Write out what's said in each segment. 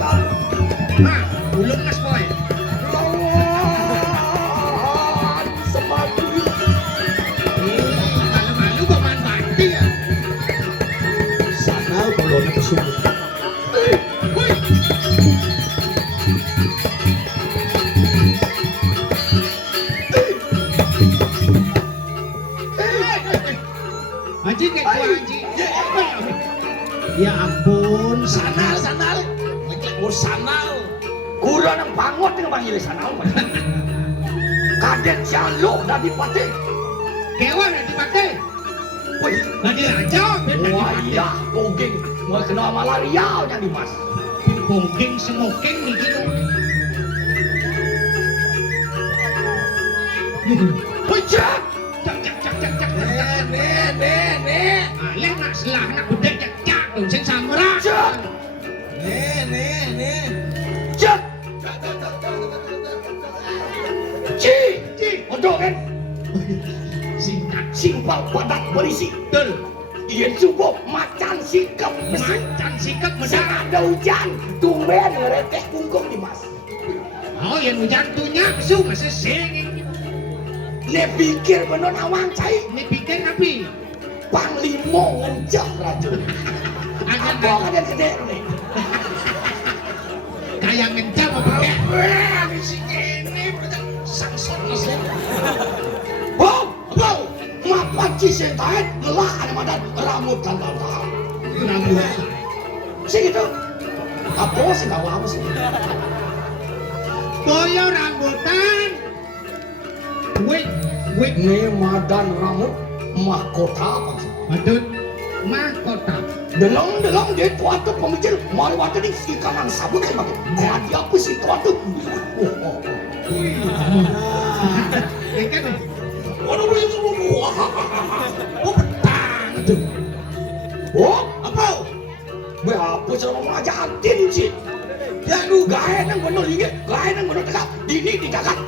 Ah, ulun mas boy. Lawan semati. Malu-malu kok main bandi ya. Sana belum kesungguh. Woi. Haji kayak gua haji. Ya ampun, Sanal, sanal. Ngecek gue sanal. Kurang yang bangot dengan panggil sanal. Kadet jaluk dari pati. kewan yang dipakai. Wih, Lagi raja, wah iya, bogeng. Mau kena malaria yang di mas. bongking smoking nih gitu. Wih, cak. Cak. Nih. Ah, leh nak selah nak gede cak dong sing samara. Cak. Nih. Cak. Ci. Untuk kan? Singkat Simpel padat berisi. betul. Iya cukup macan sikap mesin. Macan sikap Sedang medang. ada hujan, tumben ngereteh kungkung di mas. Oh, yang hujan tuhnya su masih sing. Ne pikir bener awang cai, Ini bikin api. panglimo ngencah racun. Apa kan yang gede nih? Kayak ngencam apa pakai? Wah, misi ini berarti sangsor mesin. Bom, mapan cisentain, lelah ada madan, rambut dan tantang. Rambut. Sih gitu. Apa sih gak apa sih? Boyo rambutan. Wait. Ini madan rambut mahkota apa sih? Betul. Mahkota. Delong dia tuatu pemikir mari waktu ini si kanan sabut kayak makin hati apa sih tuatu Ini kan waduh boleh semua petang itu apa berapa cara ngajakin sih ya lu gaya nang bener ini gaya nang bener tegak dini dijagat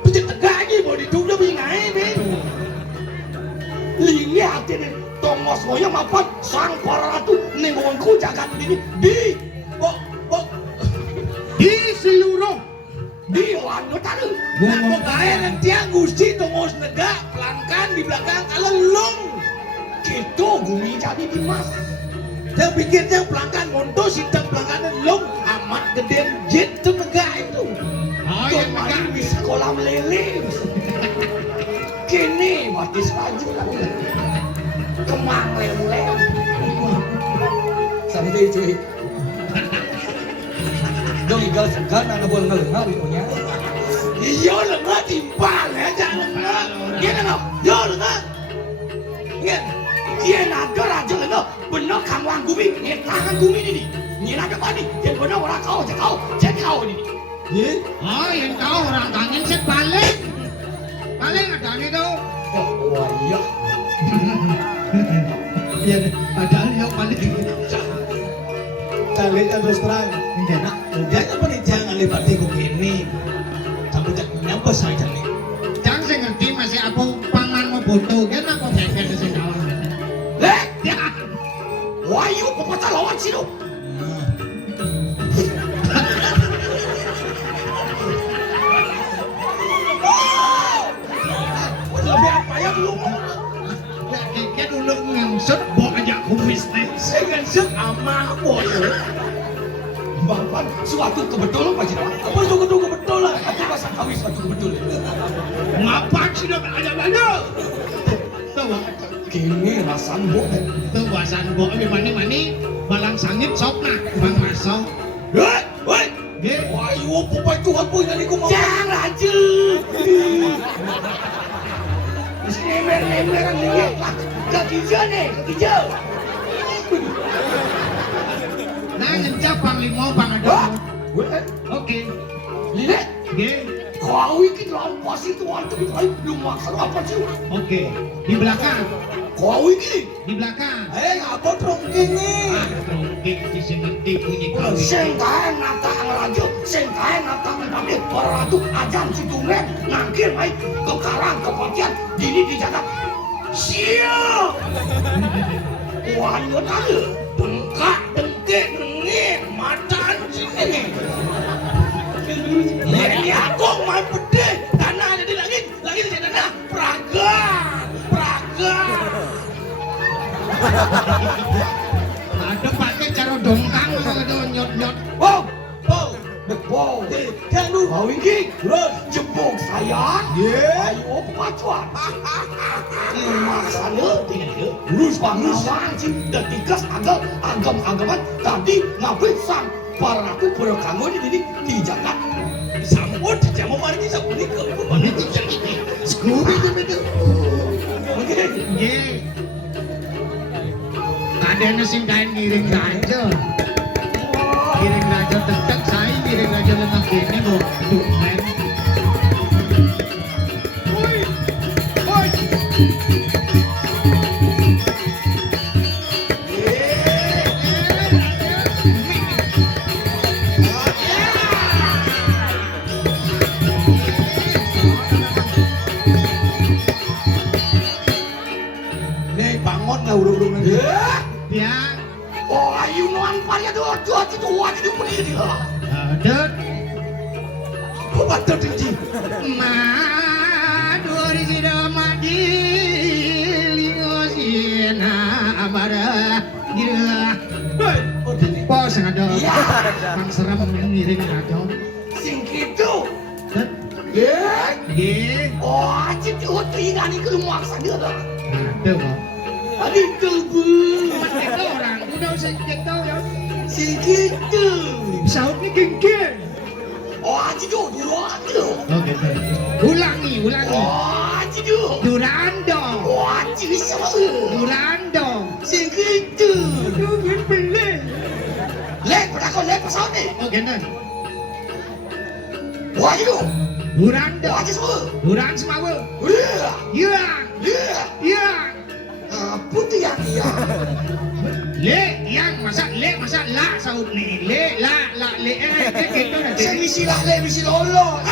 pecah tegak aja mau dituduh bingai ben lihat ini Tongos moya mapan sang para ratu nengonku jagat ini di di seluruh di wano taru. Nah, pokoknya nanti Gusti tongos negak pelangkan di belakang kalau lung. Gitu gumi jadi di mas. Saya pikirnya pelangkan monto sintang pelangkan lung amat gede jet itu negak itu. oh yang Kemarin megah di sekolah meleleh. Kini mati selaju lagi. Kemang lem-lem. Santai cuy. Dong igal segan ada buang ngelengah punya. Iya lengah timbang ya jangan lengah. Iya lengah. Iya lengah. Iya ada raja lengah. Benar kamu anggumi. Ini tangan gumi ini. Ini ada apa nih? Yang benar orang kau kau ini. oh yang kau orang kangen set paling ada itu. Oh wah iya. Ya, padahal yang paling kalian terus terang. Enak, enggak apa nih jangan lebat tiku gini. Kamu tak nyapa saja nih. Jangan saya ngerti masih apa pangan mau foto kan apa kayak di sini awal. Ya. Wah iya pepatah lawan sih lo. Lebih apa ya belum? Kayak dulu ngangsut bawa aja kumis nih. Saya kan sama boy. Bapak suatu kebetulan Pak Cina. Apa suatu kebetulan? Aku bahasa kawin suatu kebetulan. Ngapain sih dong ada banyak? Tuh, Kini rasan boy. tuh bahasan bawa mani balang sangit sok nah bang masuk. Woi. Wah iya pupai Tuhan boy kali ku mau. Jangan raju. Lemer-lemeran nih. Kaki hijau nih, kaki hijau. Nah ngencap panglima bang ada. Wah. Oke. Lihat. Oke. Kau ini lawan pasti Tuhan itu lu maksud apa sih? Oke. Di belakang. Kau ini. Di belakang. Apa dong gini? Oke, di sini bunyi kau. Sing kae nata ngelaju, sing kae nata ngepati para ratu ajan si tumen ngangkir baik ke karang kepatian dini di jagat. Siap. Wah, yo tahu. Bengkak, dengkek, dengit, mata Kau ini Terus. jemput saya. Ya. Ayo pacuan. Masalah tinggal urus pengawan cinta tikas agam-agaman tadi ngapain sang para aku berkamu ini di jalan. Sambut jamu mari bisa unik ke mana tu jadi. Scooby itu. Mungkin. Nggih. Ada sing kain ngiring raja. Ngiring raja tetep saya ngiring raja lemah kene kok dumen. Oi. Oi. Nih bangun lah urung-urung nanti. Ya, Oh, ayu nuan paria dua itu wajib beli dia. ada Kau batal tinggi. maduri sida madili osina abara gila. Hei. Oh tinggi. Pos ada. Iya. Kang serem ngiring raja. Sing gitu. Dan Ya. nggih, Oh, wajib diutuhin ani ke rumah sana dah. ada kok. Ani kelbu. Itu orang udah usah tahu ya. Sing gitu. Saut ni genggen. Oh, wajib duluan tu. Oh gitu. Ulangi. Oh, wajib tu. Durando. Wajib sama. Durando. Sing gitu. Duit beli. Lek pada kau lek pasal ni. Oh gitu. Wajib. Durando. Wajib semua. Duran semawa. Ya. Ya. Ya. Ya. Apa tu yang dia? Le yang masak la saut ni. Le la le gitu nanti. Saya misi lah lek misi lolo.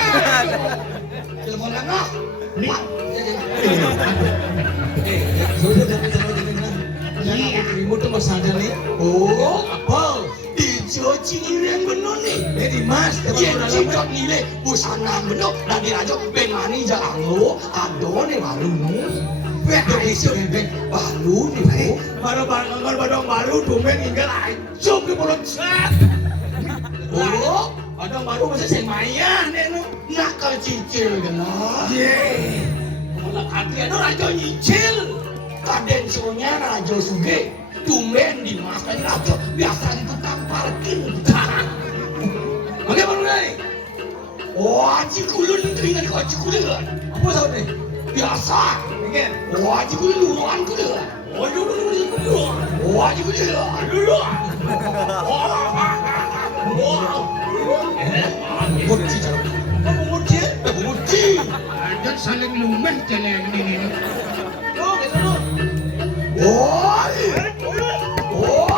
Telepon lah. Ni. Sudah jangan terima tu masa ada ni. Oh, apa? Dicuci yang benar ni. Di mas. Jadi kau nilai busana benar. Nanti raja benani jalan lo. Ado ni baru nu. Indonesia ni baru ni. Baru baru domen hingga hancur ke mulut cat. Oh, Ada baru masih semaya ni nu. nakal cicil kan lah. Ye. Malah Adriano raja nyicil. Kaden soalnya raja suge. Tumben di mas tadi raja biasa di tukang parkir. Bagaimana ni? Oh, aji kulun itu ingat kau aji kulun kan? Apa sahaja ni? Biasa. Ingin? Oh, aji kulun luruan kulun. Oh, dulu. Oh, aji kulun dulu. Murci jalan. Apa murci? Murci. Ada saling lumeh jalan ni. Oh, betul. Oh, oh,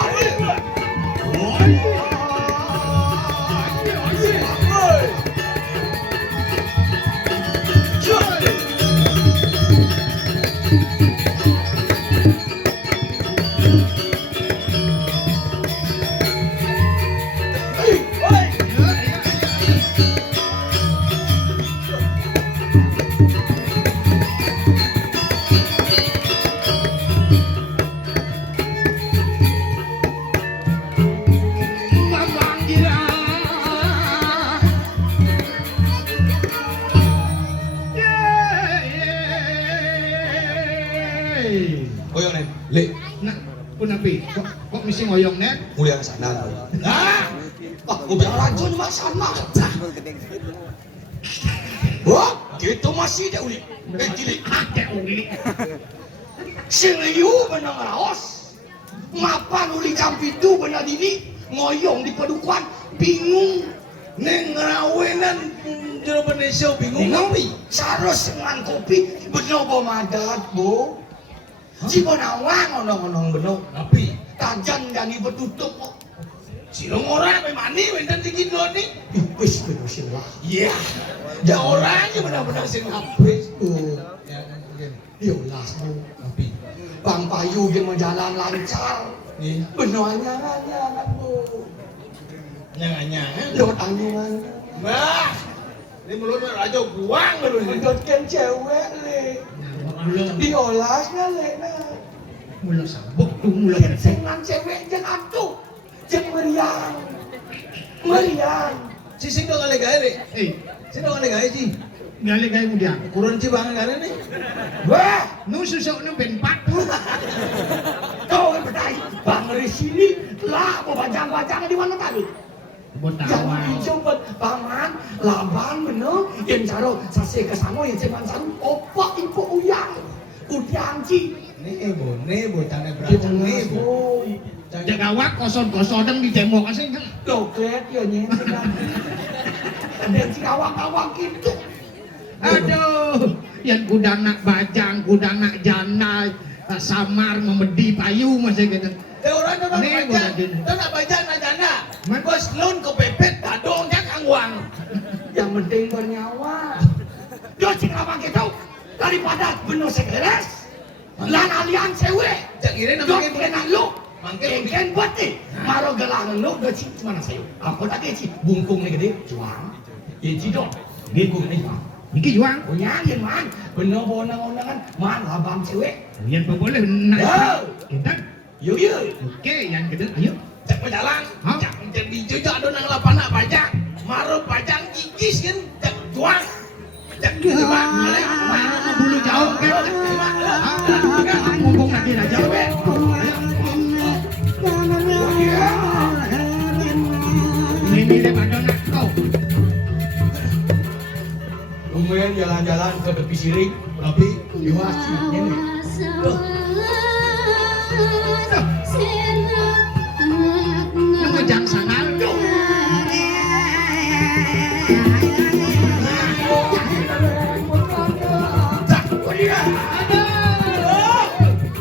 Oyong ni. Lek. Nak, pun api. Kok mesti ngoyong ni? Mulia ke sana. ah, udah raja ni sana. Wah, kita masih ada uli. Cilik. Ada uli. Sing liu benang raos. Mapan uli campitu benar dini. Ngoyong di padukuan. Bingung. Neng rawenan jero Indonesia bingung ngopi. Saros dengan kopi. Benar madat, bu. Jika nawang onong-onong benar. Tapi Tajan dan bertutup. silong orang apa mani benten tinggi dulu ni. Wis benar sila. Iya. Ya orangnya benar-benar sing habis. Ya kan. Yolah, bu. Tapi Bang Payu dia menjalan lancar. ni Benarnya bu. nyanga-nyanga. Dot anyuan. Bah. Ini mulut raja buang dulu ni. Dotkan cewek le. Mula Diolasnya le. mula sabuk tu mula. Senang cewek jangan atuh. Jangan meriang. Meriang. Si sing dong ale gaere. Eh, Sino ka nagay si? Gali kayo mo diyan. Ukuran si bangan ka rin eh. Wah, No susok ng benpat. kau yang bertanya, bang dari sini lah, mau bajang-bajang di mana tadi? Jangan Botawa. dijemput, paman, laban bener, yang caro sasi kesano yang cuman sanu, opak ibu uyang, udianci. Nebo, tanah beracang nebo. Jagawak kosong-kosong di tembok asing kan. Doklet ya nyen, dan si awak-awak gitu. Aduh, yang gudang nak bajang, gudang nak jana, samar memedi payu masih gitu. Orang tu nak Nebo baca, tadi. tu nak baca nak jana. Man. Bos loan ke pepet, kadong jak angwang. Yang penting bernyawa. Dia cing abang kita daripada bener sekeres, lan alian sewe. Jak kira nak Dok makin kena lu. Mangke Engken buat ni. Maro gelang lu dia cing mana saya. Apa tak kecil? Bungkung ni gede, juang. Ye cidok. Bungkung ni juang. Niki juang. Punya yang man. Bener bonang-bonangan man abang sewe. Yang boleh naik. Ya. Kita. Yo yo. Oke, yang kedua, ayo. jak berjalan. Hah? Jak jadi jujak ada nang lapan nak baca. Maro pajang gigis kan, jak juang. Jak juang. Bulu jauh kan. Mumpung lagi dah jauh. Ini dia padona kau. Lumayan jalan-jalan ke tepi siring, tapi diwasi ini. Nama jang sangal tu.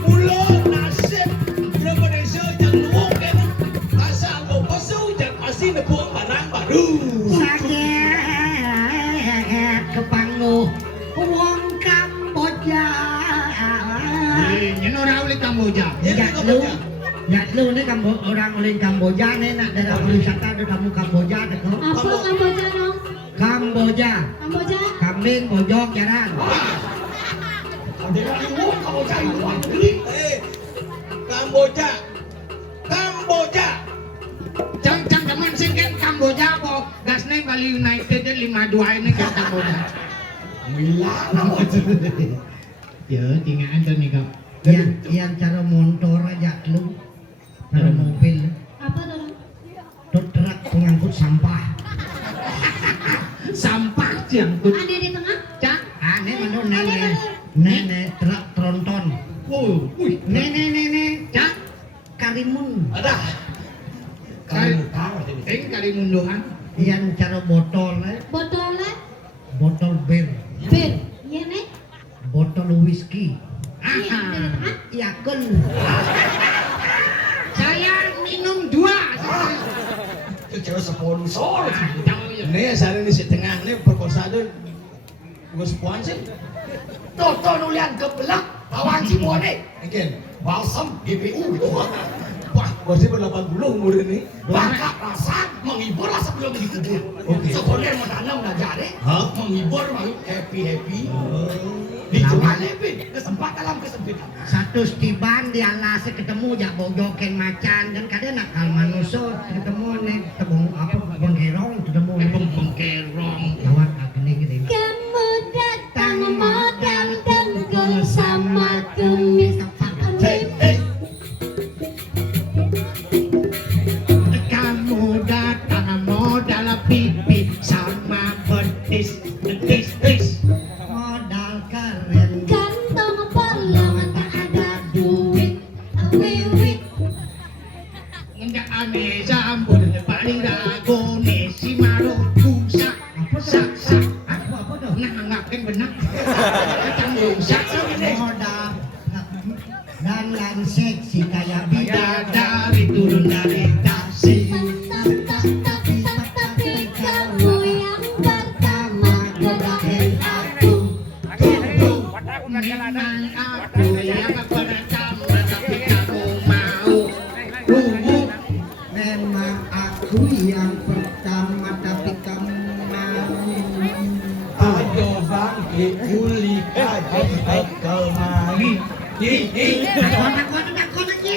Mula nasib daripada sejak luang kan. Asal kau pasal jak masih nepuk barang baru. Sakit kepangu wong Kamboja. Ini orang oleh Kamboja. Ya lu ni orang oleh Kamboja ni nak daerah wisata ada kamu Kamboja ada kau. Apa Kamboja dong? Kamboja, Kamboja? kambing bojok jaran. Ada yang mau kamu cari uang beli. Kamboja. Kamboja. Cang teman singkat Kamboja po. Gasnya Bali United 5-2 ini ke Kamboja. Milah nama Ya, tinggal tu ni kau. Yang cara motor aja lu, cara mobil, Apa dong? truk pengangkut sampah. Sampah jangkut. Ada di tengah? Cak. Aneh menurut nenek truk tronton. Oh, wih. Nenek Cak. karimun. Ada. Kali munduhan. Yang cara botol, Botolnya? botol bir, Bir. Iya nih? botol whisky. Iya, ada di tengah? Yakun. Saya minum 2. Kecil sponsor. Ini asal ini setengah ni perkosa tu. Gue sepuan sih. Toto nulian kebelak, kawan si boleh. Mungkin. Balsam GPU. Wah, masih ber-80 umur ini. Bangka rasa menghibur lah sebelum dikubur. Oke. Sekolah mau tanam dah jadi. Hah? Menghibur mau happy. Dijual lebih kesempatan dalam kesempitan. Satu stiban di alas ketemu jak bojoken macan dan kadang nakal manusia ketemu nih tebung apa bengkerong ketemu nih Bengkerong. lawat agni gitu. Kamu datang modal dengkul sama kumis. Kamu datang modal pipi sama betis. Modal keren Kantong bolong tak ada duit. Wiwit. Enggak aneh sambut paling ragu nih si maru busa. Sak. apa tuh Nah ngapain benar? Kacang busa. modal dan lan seksi kayak Bidadari turun dari taksi. Tapi kamu yang pertama godain aku. Memang aku yang pertama tapi kamu mau. memang aku yang pertama tapi kamu mau. Ayo bangkit uli kaji bekal mari. Takut aja.